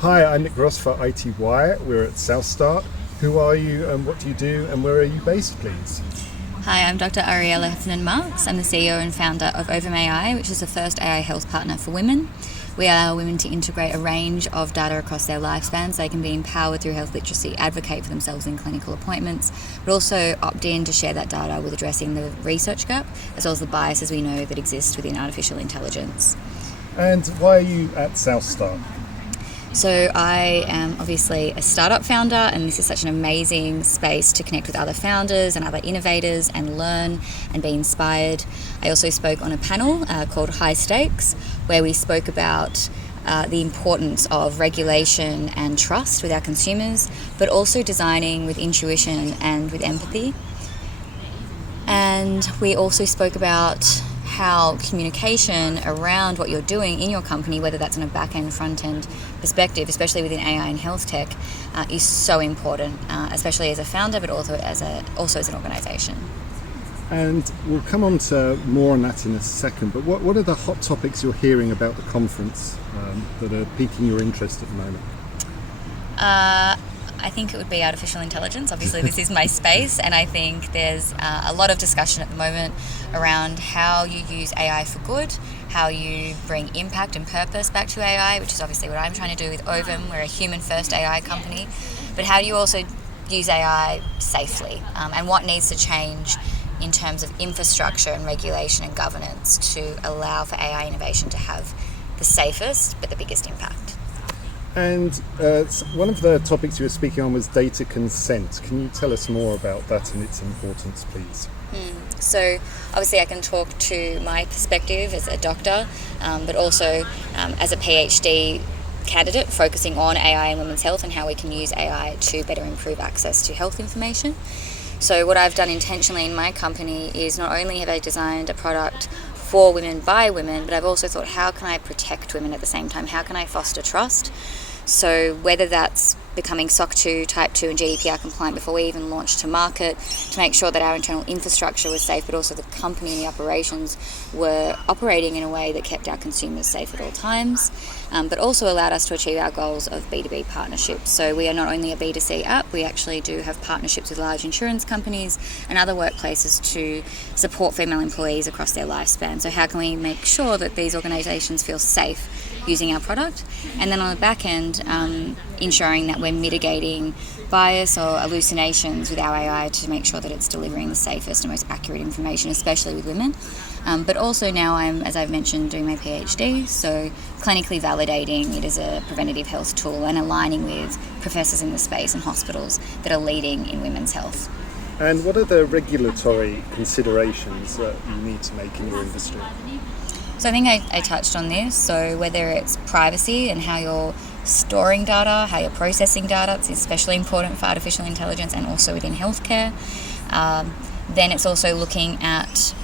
Hi, I'm Nick Ross for iTWire. We're at Southstart. Who are you and what do you do and where are you based, please? Hi, I'm Dr. Ariella Heffernan-Marks. I'm the CEO and founder of Ovum AI, which is the first AI health partner for women. We allow women to integrate a range of data across their lifespan so they can be empowered through health literacy, advocate for themselves in clinical appointments, but also opt in to share that data with addressing the research gap, as well as the biases we know that exist within artificial intelligence. And why are you at Southstart? So I am obviously a startup founder, and this is such an amazing space to connect with other founders and other innovators and learn and be inspired. I also spoke on a panel called High Stakes, where we spoke about the importance of regulation and trust with our consumers, but also designing with intuition and with empathy. And we also spoke about how communication around what you're doing in your company, whether that's on a back-end, front-end perspective, especially within AI and health tech, is so important, especially as a founder, but also as an organisation. And we'll come on to more on that in a second, but what are the hot topics you're hearing about the conference that are piquing your interest at the moment? I think it would be artificial intelligence. Obviously, this is my space, and I think there's a lot of discussion at the moment around how you use AI for good, how you bring impact and purpose back to AI, which is obviously what I'm trying to do with Ovum. We're a human-first AI company, but how do you also use AI safely, and what needs to change in terms of infrastructure and regulation and governance to allow for AI innovation to have the safest but the biggest impact. And one of the topics you were speaking on was data consent. Can you tell us more about that and its importance, please? So obviously I can talk to my perspective as a doctor, but also as a PhD candidate focusing on AI and women's health and how we can use AI to better improve access to health information. So what I've done intentionally in my company is not only have I designed a product for women by women, but I've also thought, how can I protect women at the same time? How can I foster trust? So whether that's becoming SOC2 Type 2 and GDPR compliant before we even launch to market, to make sure that our internal infrastructure was safe, but also the company and the operations were operating in a way that kept our consumers safe at all times, but also allowed us to achieve our goals of B2B partnerships. So we are not only a B2C app, we actually do have partnerships with large insurance companies and other workplaces to support female employees across their lifespan. So how can we make sure that these organisations feel safe using our product? And then on the back end, ensuring that we're mitigating bias or hallucinations with our AI to make sure that it's delivering the safest and most accurate information, especially with women. But also now I'm, as I've mentioned, doing my PhD, so clinically validating it as a preventative health tool and aligning with professors in the space and hospitals that are leading in women's health. And what are the regulatory considerations that you need to make in your industry? So I think I touched on this. So whether it's privacy and how you're storing data, how you're processing data, it's especially important for artificial intelligence and also within healthcare. Then it's also looking at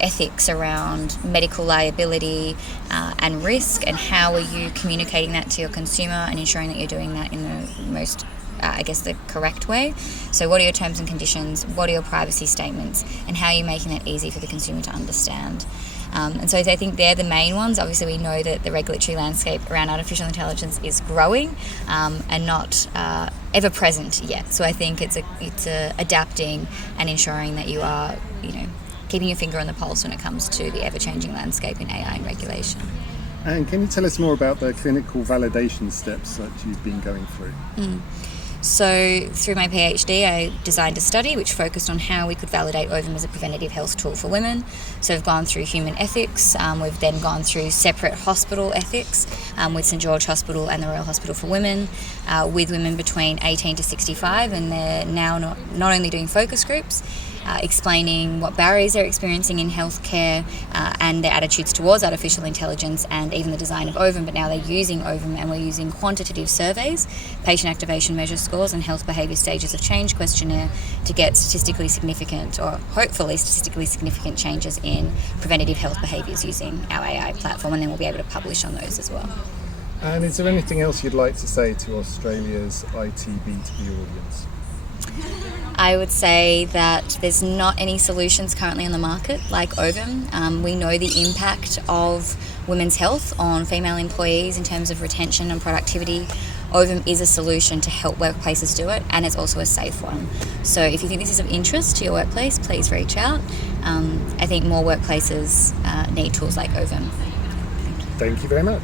ethics around medical liability and risk, and how are you communicating that to your consumer and ensuring that you're doing that in the most the correct way. So what are your terms and conditions, what are your privacy statements, and how are you making that easy for the consumer to understand? And so I think they're the main ones. Obviously we know that the regulatory landscape around artificial intelligence is growing and not ever present yet. So I think it's adapting and ensuring that you are keeping your finger on the pulse when it comes to the ever-changing landscape in AI and regulation. And can you tell us more about the clinical validation steps that you've been going through? So through my PhD, I designed a study which focused on how we could validate Ovum as a preventative health tool for women. So we've gone through human ethics, we've then gone through separate hospital ethics with St George Hospital and the Royal Hospital for Women, with women between 18 to 65, and they're now not only doing focus groups, explaining what barriers they're experiencing in healthcare and their attitudes towards artificial intelligence and even the design of Ovum, but now they're using Ovum and we're using quantitative surveys, patient activation measure scores and health behaviour stages of change questionnaire to get statistically significant, or hopefully statistically significant, changes in preventative health behaviours using our AI platform, and then we'll be able to publish on those as well. And is there anything else you'd like to say to Australia's IT B2B audience? I would say that there's not any solutions currently on the market like Ovum. We know the impact of women's health on female employees in terms of retention and productivity. Ovum is a solution to help workplaces do it, and it's also a safe one. So if you think this is of interest to your workplace, please reach out. I think more workplaces need tools like Ovum. Thank you very much.